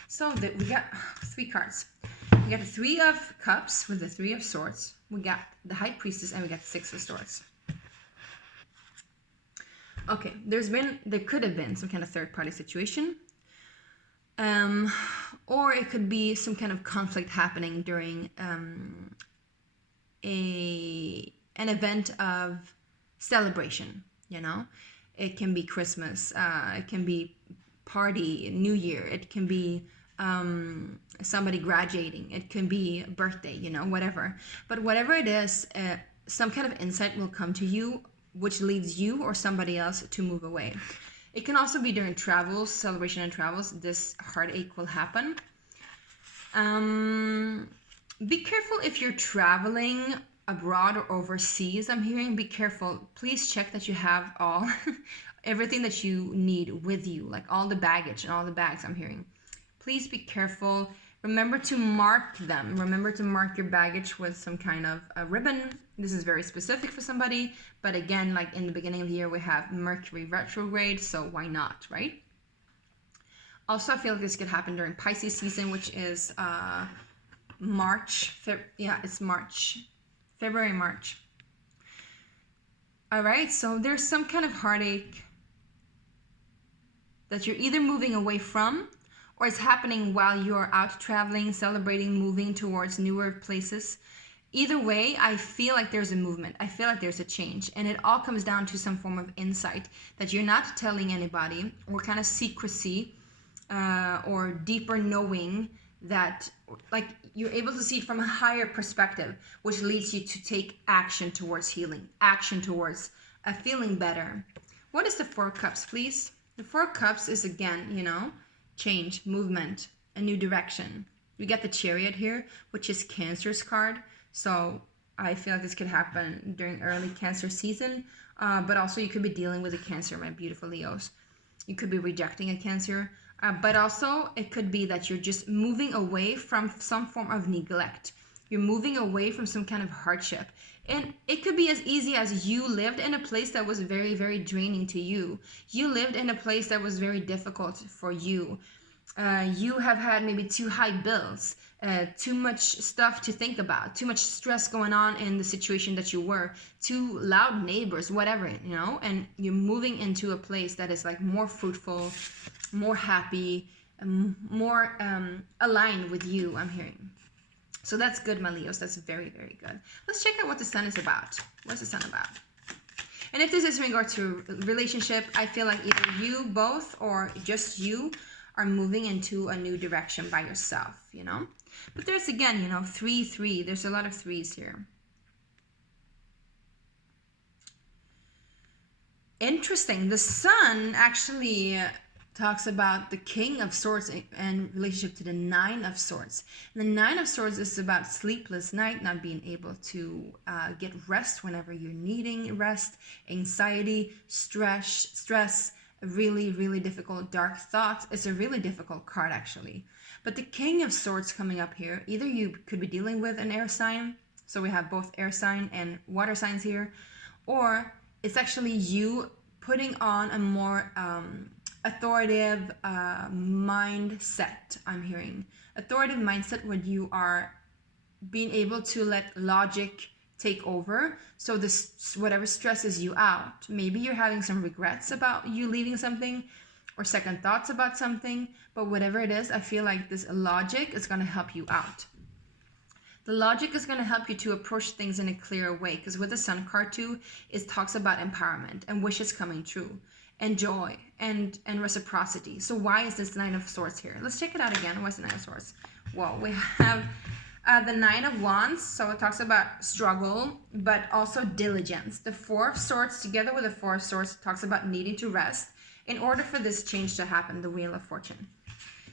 So we got 3 cards. We got the Three of Cups with the Three of Swords. We got the High Priestess, and we got the Six of Swords. Okay, there could have been some kind of third-party situation. Or it could be some kind of conflict happening during an event of celebration, you know? It can be Christmas, it can be party, New Year, it can be somebody graduating, it can be a birthday, you know, whatever. But whatever it is, some kind of insight will come to you, which leads you or somebody else to move away. It can also be during travels, celebration and travels, this heartache will happen. Be careful if you're traveling abroad or overseas. I'm hearing be careful. Please check that you have everything that you need with you, like all the baggage and all the bags. I'm hearing. Please be careful. Remember to mark them. Remember to mark your baggage with some kind of a ribbon. This is very specific for somebody, but again, like in the beginning of the year, we have Mercury retrograde, so why not, right? Also, I feel like this could happen during Pisces season, which is March. It's March. February, March. All right, so there's some kind of heartache that you're either moving away from, or it's happening while you're out traveling, celebrating, moving towards newer places. Either way, I feel like there's a movement. I feel like there's a change. And it all comes down to some form of insight that you're not telling anybody, or kind of secrecy, or deeper knowing that, like, you're able to see it from a higher perspective, which leads you to take action towards healing, action towards feeling better. What is the Four of Cups, please? The Four of Cups is, again, you know, change, movement, a new direction. We get the Chariot here, which is Cancer's card. So I feel like this could happen during early Cancer season, but also you could be dealing with a Cancer, my beautiful Leos. You could be rejecting a Cancer, but also it could be that you're just moving away from some form of neglect. You're moving away from some kind of hardship. And it could be as easy as you lived in a place that was very, very draining to you. You lived in a place that was very difficult for you. You have had maybe too high bills, too much stuff to think about, too much stress going on in the situation that you were, too loud neighbors, whatever, you know, and you're moving into a place that is like more fruitful, more happy, more aligned with you, I'm hearing. So that's good, my Leos. That's very, very good. Let's check out what the Sun is about. What's the Sun about? And if this is in regard to relationship, I feel like either you both or just you are moving into a new direction by yourself, you know? But there's, again, you know, 3-3. There's a lot of threes here. Interesting. The Sun actually talks about the King of Swords and relationship to the Nine of Swords. And the Nine of Swords is about sleepless night, not being able to get rest whenever you're needing rest, anxiety, stress, really, really difficult dark thoughts. It's a really difficult card, actually. But the King of Swords coming up here, either you could be dealing with an air sign, so we have both air sign and water signs here, or it's actually you putting on a more authoritative mindset, I'm hearing. Authoritative mindset where you are being able to let logic take over. So this, whatever stresses you out, maybe you're having some regrets about you leaving something or second thoughts about something, but whatever it is, I feel like this logic is going to help you out. The logic is going to help you to approach things in a clearer way, because with the Sun card too, it talks about empowerment and wishes coming true and joy and reciprocity. So why is this Nine of Swords here? Let's check it out again. What's the Nine of Swords? Well, we have the Nine of Wands, so it talks about struggle, but also diligence. The Four of Swords together with the Four of Swords talks about needing to rest in order for this change to happen, the Wheel of Fortune.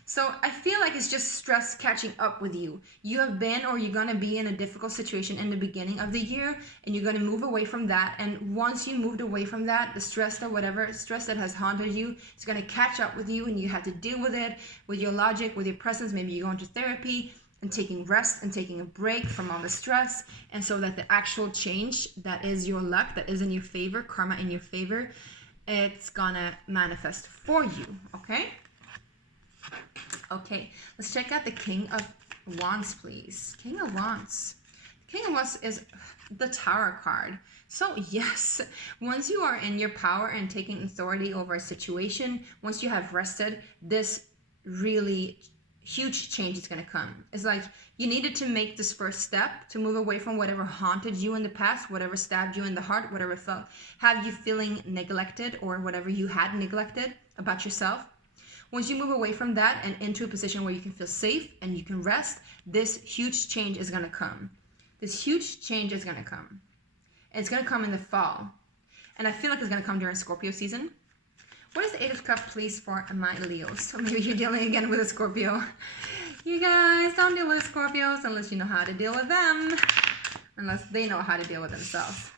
So I feel like it's just stress catching up with you. You have been or you're going to be in a difficult situation in the beginning of the year, and you're going to move away from that. And once you moved away from that, the stress or whatever stress that has haunted you is going to catch up with you, and you have to deal with it with your logic, with your presence. Maybe you're going to therapy and taking rest and taking a break from all the stress, and so that the actual change that is your luck, that is in your favor, karma in your favor, it's gonna manifest for you. Okay, let's check out the King of Wands, please. King of Wands. King of Wands is the Tower card. So yes, once you are in your power and taking authority over a situation, once you have rested, this really huge change is going to come. It's like you needed to make this first step to move away from whatever haunted you in the past, whatever stabbed you in the heart, whatever felt have you feeling neglected, or whatever you had neglected about yourself. Once you move away from that and into a position where you can feel safe and you can rest, this huge change is going to come. This huge change is going to come. It's going to come in the fall. And I feel like it's going to come during Scorpio season. What is the Eight of Cups, please, for my Leos? So maybe you're dealing again with a Scorpio. You guys don't deal with Scorpios unless you know how to deal with them. Unless they know how to deal with themselves.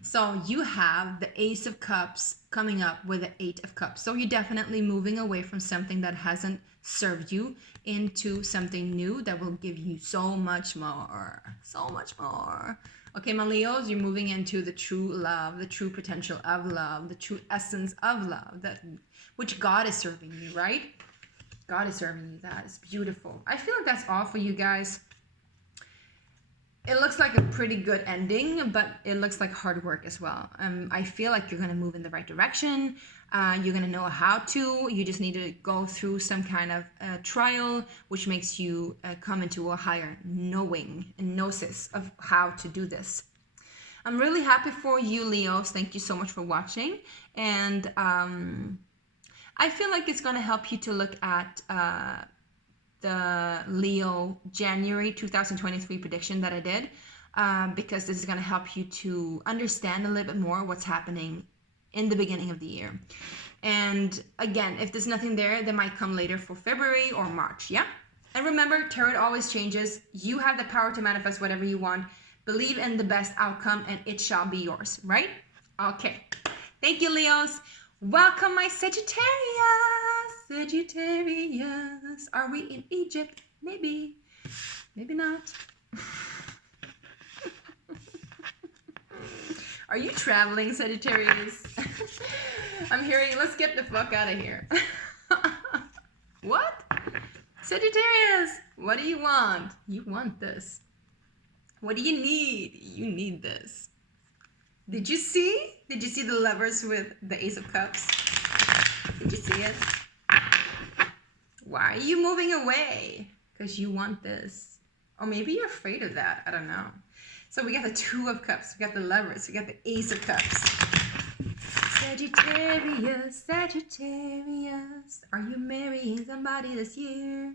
So you have the Ace of Cups coming up with the Eight of Cups. So you're definitely moving away from something that hasn't served you into something new that will give you so much more. So much more. Okay, my Leos, you're moving into the true love, the true potential of love, the true essence of love, that which God is serving you, right? God is serving you that. It's beautiful. I feel like that's all for you guys. It looks like a pretty good ending, but it looks like hard work as well. I feel like you're going to move in the right direction. You're going to know how to. You just need to go through some kind of trial, which makes you come into a higher knowing and gnosis of how to do this. I'm really happy for you, Leos. Thank you so much for watching. And I feel like it's going to help you to look at the Leo January 2023 prediction that I did, because this is going to help you to understand a little bit more what's happening in the beginning of the year. And again, if there's nothing there, they might come later for February or March. Yeah. And remember, tarot always changes. You have the power to manifest whatever you want. Believe in the best outcome and it shall be yours, right? Okay. Thank you, Leos. Welcome, my Sagittarius. Sagittarius. Are we in Egypt? Maybe. Maybe not. Are you traveling, Sagittarius? I'm hearing, let's get the fuck out of here. What? Sagittarius, what do you want? You want this. What do you need? You need this. Did you see? Did you see the lovers with the Ace of Cups? Did you see it? Why are you moving away? Because you want this. Or maybe you're afraid of that. I don't know. So we got the Two of Cups. We got the lovers. We got the Ace of Cups. Sagittarius, Sagittarius. Are you marrying somebody this year?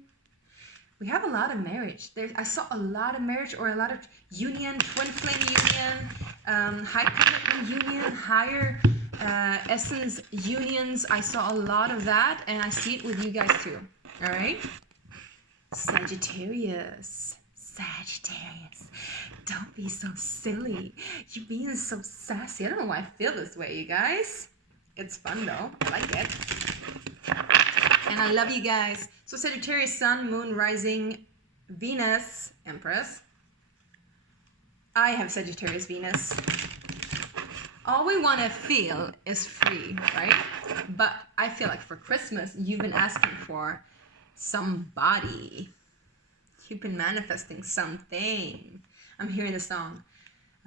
We have a lot of marriage. I saw a lot of marriage, or a lot of union, twin flame union, high commitment union, higher essence unions. I saw a lot of that, and I see it with you guys too. All right? Sagittarius. Sagittarius. Don't be so silly. You're being so sassy. I don't know why I feel this way, you guys. It's fun though. I like it. And I love you guys. So Sagittarius, Sun, Moon, Rising, Venus, Empress. I have Sagittarius, Venus. All we want to feel is free, right? But I feel like for Christmas, you've been asking for somebody. You've been manifesting something. I'm hearing the song.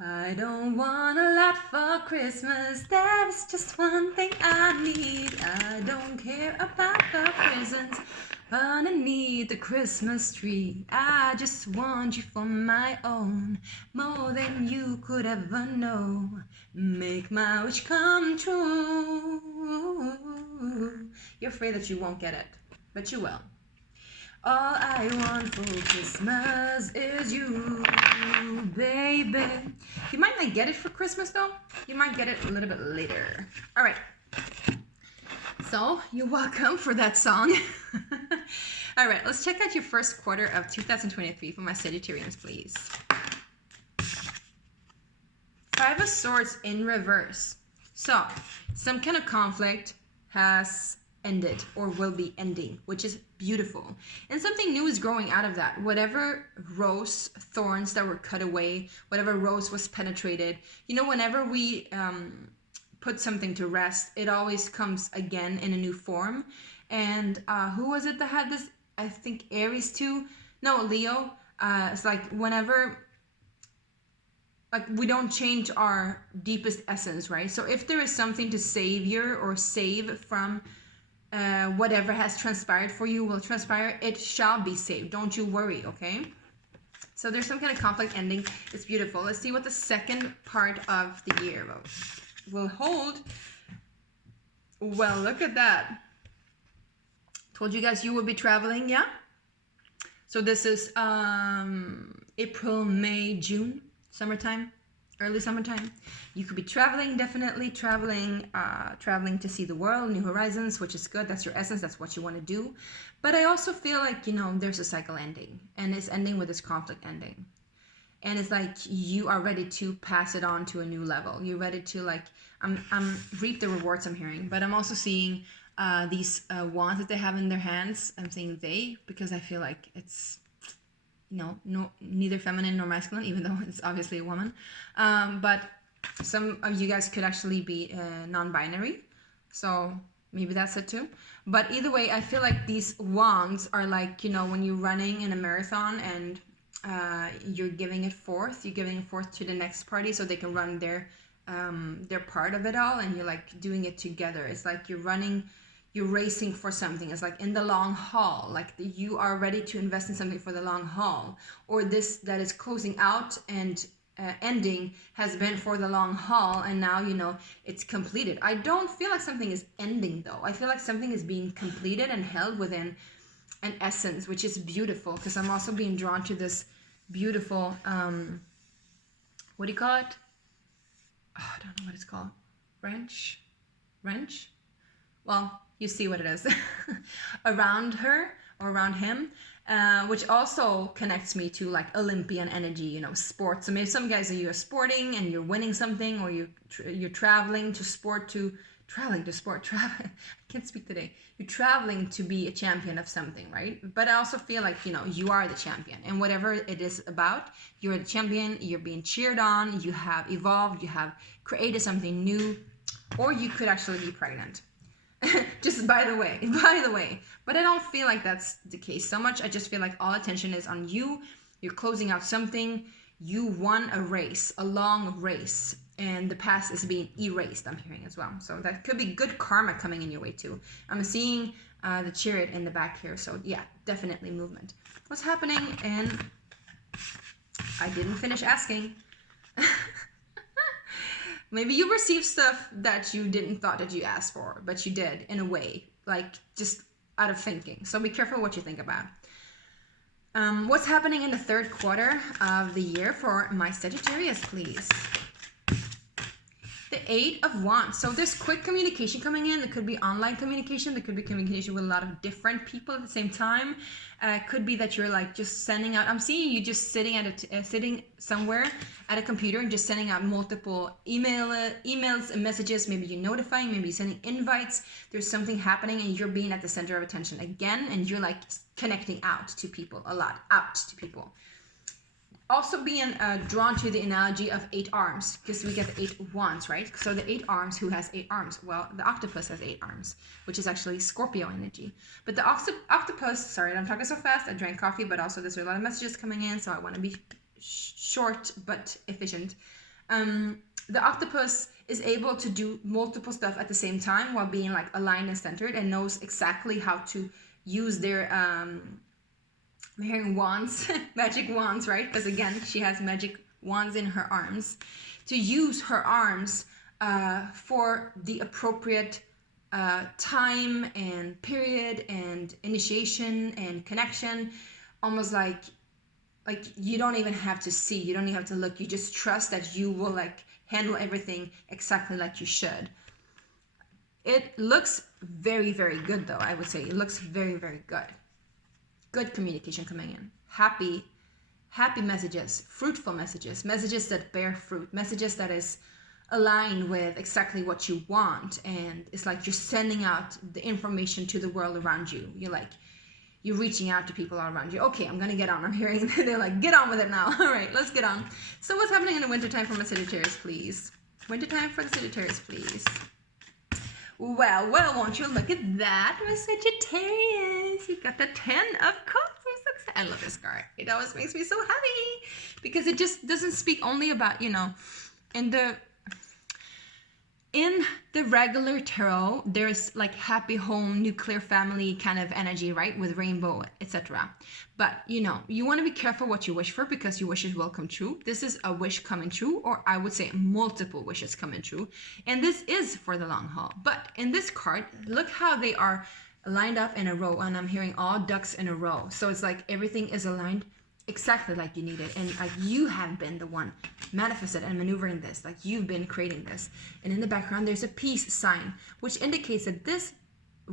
I don't want a lot for Christmas. There's just one thing I need. I don't care about the presents underneath the Christmas tree. I just want you for my own, more than you could ever know. Make my wish come true. You're afraid that you won't get it, but you will. All I want for Christmas is you, baby. You might not get it for Christmas, though. You might get it a little bit later. All right. So, you're welcome for that song. All right, let's check out your first quarter of 2023 for my Sagittarians, please. Five of Swords in reverse. So, some kind of conflict has ended or will be ending, which is beautiful. And something new is growing out of that. Whatever rose thorns that were cut away, whatever rose was penetrated, you know, whenever we put something to rest, it always comes again in a new form. And who was it that had this? I think Aries too. No, Leo. It's like whenever, like, we don't change our deepest essence, right? So if there is something to savior or save from whatever has transpired for you will transpire, it shall be saved. Don't you worry, okay? So there's some kind of conflict ending. It's beautiful. Let's see what the second part of the year will hold. Well, look at that. Told you guys you will be traveling, yeah? So this is April, May, June, summertime, early summertime. You could be traveling, definitely traveling to see the world, new horizons, which is good. That's your essence. That's what you want to do. But I also feel like, you know, there's a cycle ending, and it's ending with this conflict ending. And it's like you are ready to pass it on to a new level. You're ready to, like, I'm reap the rewards, I'm hearing. But I'm also seeing these wands that they have in their hands. I'm saying they, because I feel like it's, you know, no, neither feminine nor masculine, even though it's obviously a woman. But some of you guys could actually be non-binary, so maybe that's it too. But either way, I feel like these wands are like, you know, when you're running in a marathon and you're giving it forth to the next party so they can run their part of it all, and you're like doing it together. It's like you're racing for something. It's like in the long haul, like you are ready to invest in something for the long haul, or this that is closing out and ending has been for the long haul, and now, you know, it's completed. I don't feel like something is ending though. I feel like something is being completed and held within an essence, which is beautiful, because I'm also being drawn to this beautiful what do you call it? Oh, I don't know what it's called. Wrench? Well, you see what it is. Around her or around him, which also connects me to like Olympian energy, you know, sports. So maybe some guys are sporting and you're winning something, or you're traveling to sport I can't speak today. You're traveling to be a champion of something, right? But I also feel like, you know, you are the champion, and whatever it is about, you're the champion. You're being cheered on. You have evolved. You have created something new, or you could actually be pregnant. Just by the way, but I don't feel like that's the case so much. I just feel like all attention is on you. You're closing out something. You won a race, a long race, and the past is being erased, I'm hearing as well. So that could be good karma coming in your way too. I'm seeing the chariot in the back here. So yeah, definitely movement. What's happening? And I didn't finish asking. Maybe you received stuff that you didn't thought that you asked for, but you did in a way, like just out of thinking. So be careful what you think about. What's happening in the third quarter of the year for my Sagittarius, please? The Eight of Wands. So there's quick communication coming in. There could be online communication. There could be communication with a lot of different people at the same time. Could be that you're like just sending out. I'm seeing you just sitting at sitting somewhere at a computer and just sending out multiple emails and messages. Maybe you're notifying. Maybe you're sending invites. There's something happening and you're being at the center of attention again, and you're like connecting out to people a lot. Also being drawn to the analogy of 8 arms, because we get the 8 wands, right? So the 8 arms, who has 8 arms? Well, the octopus has 8 arms, which is actually Scorpio energy. But the octopus, sorry, I'm talking so fast, I drank coffee, but also there's a lot of messages coming in, so I want to be short but efficient. The octopus is able to do multiple stuff at the same time while being like aligned and centered, and knows exactly how to use their I'm hearing wands, magic wands, right? Because again, she has magic wands in her arms. To use her arms for the appropriate time and period and initiation and connection. Almost like you don't even have to see, you don't even have to look. You just trust that you will like handle everything exactly like you should. It looks very, very good though, I would say. It looks very, very good. good communication coming in, happy messages, fruitful messages, messages that bear fruit, messages that is aligned with exactly what you want. And it's like you're sending out the information to the world around you. You're reaching out to people all around you. Okay, I'm gonna get on. I'm hearing they're like, get on with it now. All right, let's get on. So what's happening in the wintertime for my Sagittarius, please? Wintertime for the Sagittarius, please. Well, won't you look at that, my Sagittarius? You got the 10 of Cups. I'm so excited. I love this card. It always makes me so happy because it just doesn't speak only about, in the regular tarot, there's like happy home, nuclear family kind of energy, right? With rainbow, etc. But, you want to be careful what you wish for because your wishes will come true. This is a wish coming true, or I would say multiple wishes coming true. And this is for the long haul. But in this card, look how they are lined up in a row. And I'm hearing all ducks in a row. So it's like everything is aligned exactly like you need it, and like you have been the one manifested and maneuvering this, like you've been creating this. And in the background there's a peace sign, which indicates that this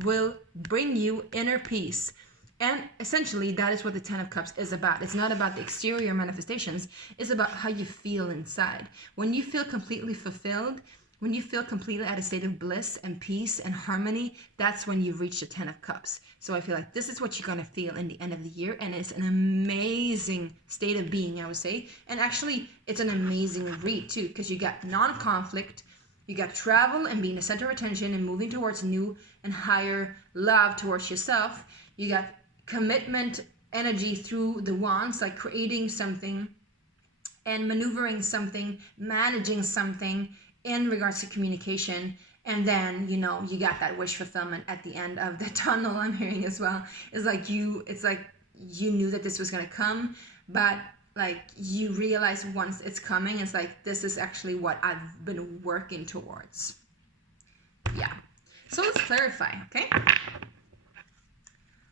will bring you inner peace. And essentially that is what the 10 of Cups is about. It's not about the exterior manifestations, it's about how you feel inside. When you feel completely fulfilled, when you feel completely at a state of bliss and peace and harmony, that's when you've reached the 10 of Cups. So I feel like this is what you're going to feel in the end of the year. And it's an amazing state of being, I would say. And actually, it's an amazing read too, because you got non-conflict, you got travel and being the center of attention and moving towards new and higher love towards yourself. You got commitment energy through the wands, like creating something and maneuvering something, managing something in regards to communication. And then, you got that wish fulfillment at the end of the tunnel, I'm hearing as well. It's like you knew that this was going to come, but like you realize once it's coming, it's like, this is actually what I've been working towards. Yeah. So let's clarify, okay?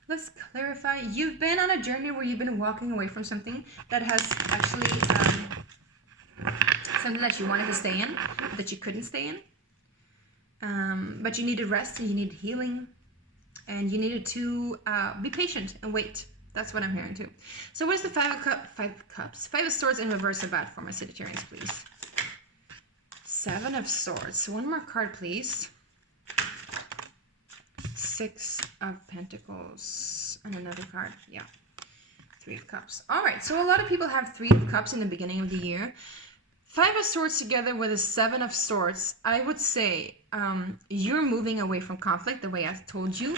Let's clarify. You've been on a journey where you've been walking away from something that has actually, something that you wanted to stay in, that you couldn't stay in. But you needed rest and you needed healing and you needed to be patient and wait. That's what I'm hearing too. So what is the Five of Cups? 5 of Swords in reverse about for my Sagittarians, please? 7 of Swords. One more card, please. 6 of Pentacles. And another card. Yeah. 3 of Cups. All right. So a lot of people have 3 of Cups in the beginning of the year. 5 of Swords together with a 7 of Swords, I would say you're moving away from conflict the way I've told you,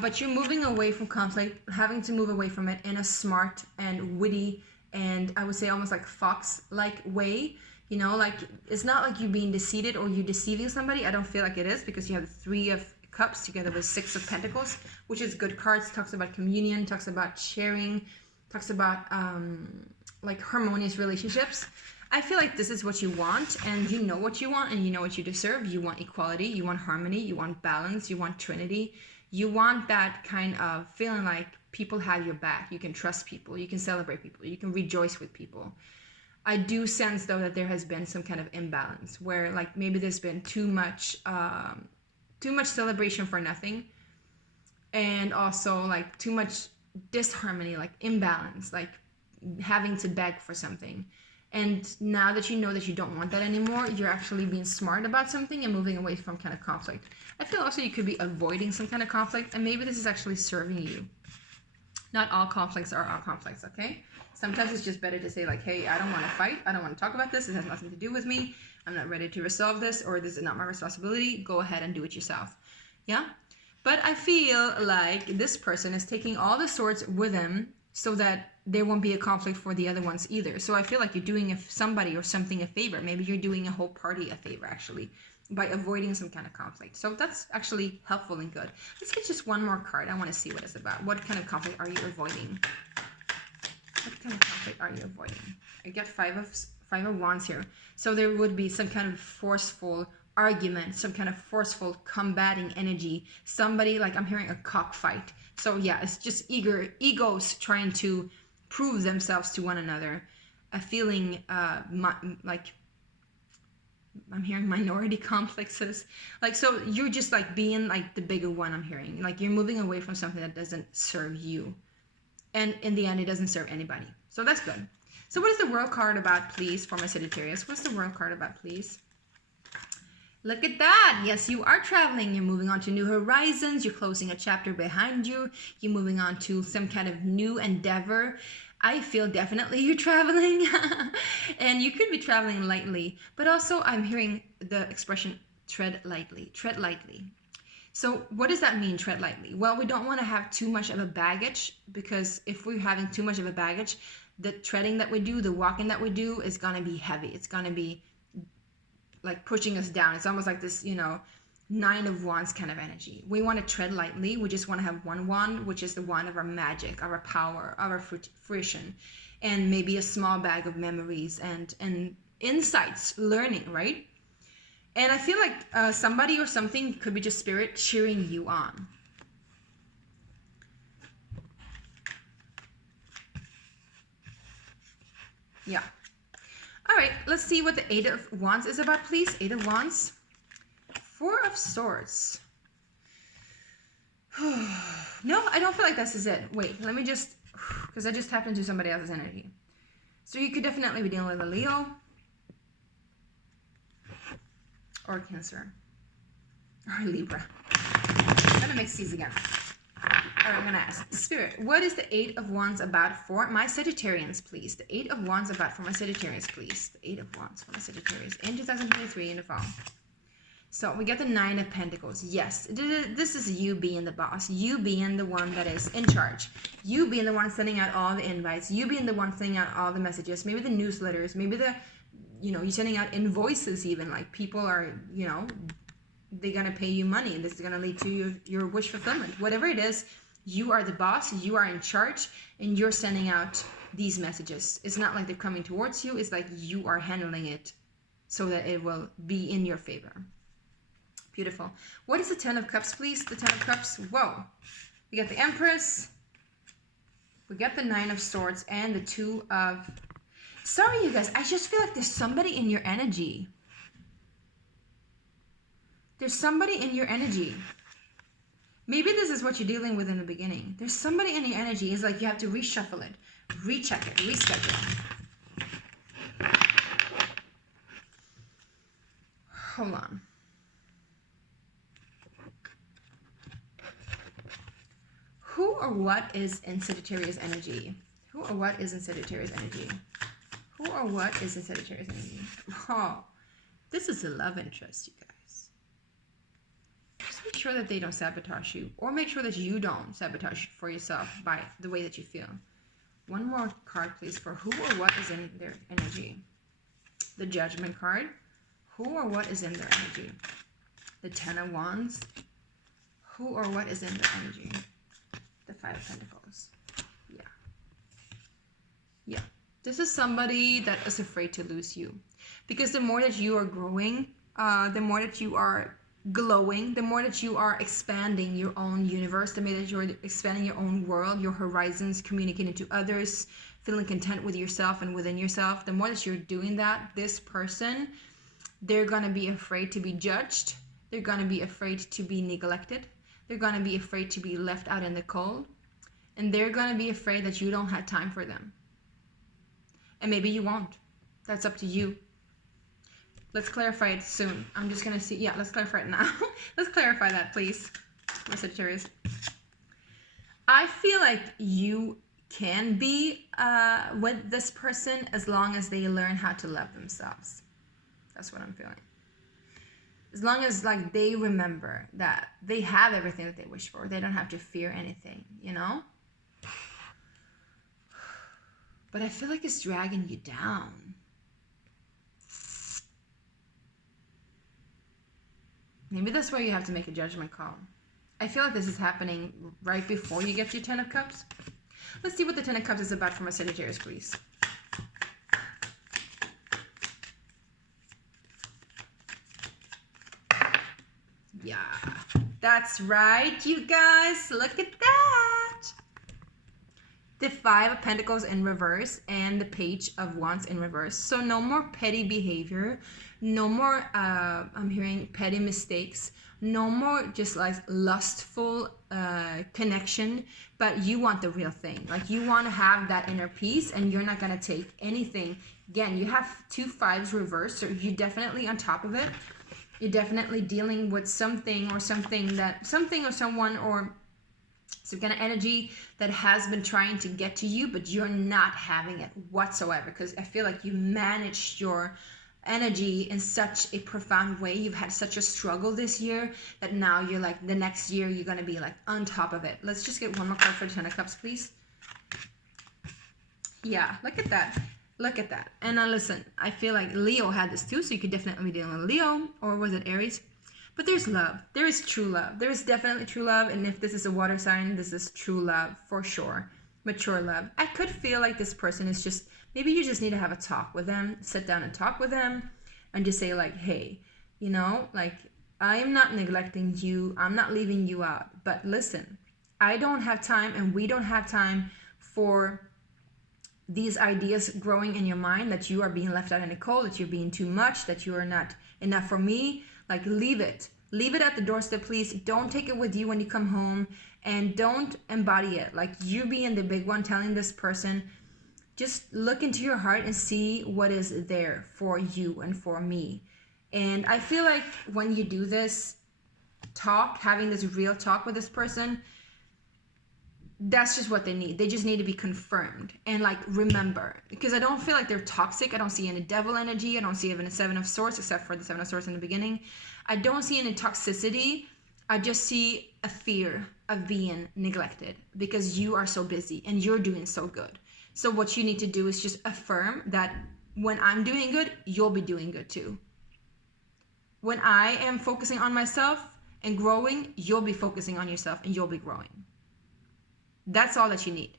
but you're moving away from conflict, having to move away from it in a smart and witty and I would say almost like fox-like way. Like it's not like you being deceived or you deceiving somebody. I don't feel like it is because you have 3 of Cups together with 6 of Pentacles, which is good cards. Talks about communion, talks about sharing, talks about like harmonious relationships. I feel like this is what you want, and you know what you want, and you know what you deserve. You want equality, you want harmony, you want balance, you want trinity. You want that kind of feeling like people have your back. You can trust people, you can celebrate people, you can rejoice with people. I do sense, though, that there has been some kind of imbalance where, like, maybe there's been too much celebration for nothing, and also, like, too much disharmony, like imbalance, like having to beg for something. And now that you know that you don't want that anymore, you're actually being smart about something and moving away from kind of conflict. I feel also you could be avoiding some kind of conflict, and maybe this is actually serving you. Not all conflicts are all conflicts, okay? Sometimes it's just better to say like, hey, I don't want to fight. I don't want to talk about this. It has nothing to do with me. I'm not ready to resolve this, or this is not my responsibility. Go ahead and do it yourself. Yeah? But I feel like this person is taking all the swords with him so that there won't be a conflict for the other ones either. So I feel like you're doing somebody or something a favor. Maybe you're doing a whole party a favor, actually, by avoiding some kind of conflict. So that's actually helpful and good. Let's get just one more card. I want to see what it's about. What kind of conflict are you avoiding? What kind of conflict are you avoiding? I get 5 of Wands here. So there would be some kind of forceful argument, some kind of forceful combating energy. Somebody, like I'm hearing a cockfight. So yeah, it's just egos trying to prove themselves to one another. A feeling like I'm hearing minority complexes. Like, so you're just like being like the bigger one, I'm hearing. Like you're moving away from something that doesn't serve you. And in the end, it doesn't serve anybody. So that's good. So what is the World card about, please, for my Sagittarius? What's the World card about, please? Look at that. Yes, you are traveling. You're moving on to new horizons. You're closing a chapter behind you. You're moving on to some kind of new endeavor. I feel definitely you're traveling. And you could be traveling lightly. But also, I'm hearing the expression tread lightly. Tread lightly. So what does that mean, tread lightly? Well, we don't want to have too much of a baggage, because if we're having too much of a baggage, the treading that we do, the walking that we do is going to be heavy. It's going to be like pushing us down. It's almost like this, 9 of Wands kind of energy. We want to tread lightly. We just want to have one wand, which is the wand of our magic, our power, our fruition, and maybe a small bag of memories and insights, learning, right? And I feel like somebody or something could be just spirit cheering you on. Yeah. All right, let's see what the 8 of Wands is about, please. 8 of Wands. 4 of Swords. No, I don't feel like this is it. Wait, let me just, because I just tapped into somebody else's energy. So you could definitely be dealing with a Leo or Cancer or Libra. I'm gonna mix these again. All right, I'm gonna ask Spirit, what is the 8 of Wands about for my Sagittarians, please? The 8 of Wands about for my Sagittarians, please. The 8 of Wands for my Sagittarians in 2023 in the fall. So we got the 9 of Pentacles. Yes, this is you being the boss. You being the one that is in charge. You being the one sending out all the invites. You being the one sending out all the messages. Maybe the newsletters. Maybe the, you're sending out invoices even. Like people are, they're going to pay you money. And this is going to lead to your wish fulfillment. Whatever it is, you are the boss. You are in charge. And you're sending out these messages. It's not like they're coming towards you. It's like you are handling it so that it will be in your favor. Beautiful. What is the 10 of Cups, please? The 10 of Cups. Whoa. We got the Empress. We got the 9 of Swords and the 2 of... Sorry, you guys. I just feel like there's somebody in your energy. There's somebody in your energy. Maybe this is what you're dealing with in the beginning. There's somebody in your energy. It's like you have to reshuffle it, recheck it, reschedule. Hold on. Who or what is in Sagittarius energy? Who or what is in Sagittarius energy? Who or what is in Sagittarius energy? Oh, this is a love interest, you guys. Just make sure that they don't sabotage you, or make sure that you don't sabotage for yourself by the way that you feel. One more card, please, for who or what is in their energy. The Judgment card. Who or what is in their energy? The 10 of Wands. Who or what is in their energy? The 5 of Pentacles. Yeah. This is somebody that is afraid to lose you. Because the more that you are growing, the more that you are glowing, the more that you are expanding your own universe, the more that you're expanding your own world, your horizons, communicating to others, feeling content with yourself and within yourself, the more that you're doing that, this person, they're going to be afraid to be judged. They're going to be afraid to be neglected. They're going to be afraid to be left out in the cold. And they're going to be afraid that you don't have time for them. And maybe you won't. That's up to you. Let's clarify it soon. I'm just going to see. Yeah, let's clarify it now. Let's clarify that, please. My Sagittarius. I feel like you can be with this person as long as they learn how to love themselves. That's what I'm feeling. As long as like they remember that they have everything that they wish for. They don't have to fear anything, But I feel like it's dragging you down. Maybe that's why you have to make a judgment call. I feel like this is happening right before you get your 10 of Cups. Let's see what the 10 of Cups is about for my Sagittarius, please. Yeah, that's right, you guys. Look at that. the Five of Pentacles in reverse and the Page of Wands in reverse. So no more petty behavior, no more I'm hearing petty mistakes, no more just like lustful connection, but you want the real thing. Like you want to have that inner peace, and you're not going to take anything. Again, you have 2 5s reversed, so you're definitely on top of it. You're definitely dealing with something or someone or some kind of energy that has been trying to get to you, but you're not having it whatsoever, because I feel like you managed your energy in such a profound way. You've had such a struggle this year that now you're like, the next year you're going to be like on top of it. Let's just get one more card for the Ten of Cups, please. Yeah, look at that. Look at that. And now listen, I feel like Leo had this too, so you could definitely be dealing with Leo, or was it Aries? But there's love. There is true love. There is definitely true love. And if this is a water sign, this is true love for sure. Mature love. I could feel like this person is just, maybe you just need to have a talk with them, sit down and talk with them, and just say like, hey, you know, like, I am not neglecting you. I'm not leaving you out. But listen, I don't have time, and we don't have time for these ideas growing in your mind that you are being left out in the cold, that you're being too much, that you are not enough for me. Like, leave it at the doorstep, please. Don't take it with you when you come home, and don't embody it. Like, you being the big one telling this person, just look into your heart and see what is there for you and for me. And I feel like when you do this talk, having this real talk with this person, that's just what they need. They just need to be confirmed and like remember, because I don't feel like they're toxic. I don't see any devil energy. I don't see even a Seven of Swords, except for the Seven of Swords in the beginning. I don't see any toxicity. I just see a fear of being neglected because you are so busy and you're doing so good. So what you need to do is just affirm that when I'm doing good, you'll be doing good too. When I am focusing on myself and growing, you'll be focusing on yourself and you'll be growing. That's all that you need.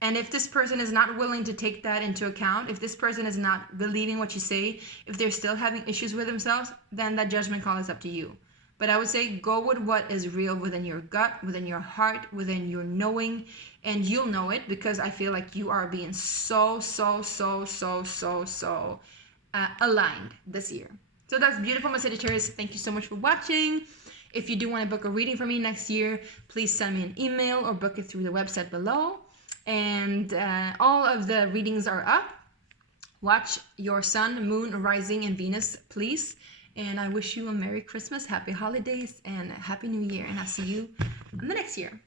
And if this person is not willing to take that into account, if this person is not believing what you say, if they're still having issues with themselves, then that judgment call is up to you. But I would say go with what is real within your gut, within your heart, within your knowing, and you'll know it, because I feel like you are being so aligned this year. So that's beautiful, my Sagittarius. Thank you so much for watching. If you do want to book a reading for me next year, please send me an email or book it through the website below. And all of the readings are up. Watch your sun, moon, rising, and Venus, please. And I wish you a Merry Christmas, Happy Holidays, and Happy New Year. And I'll see you in the next year.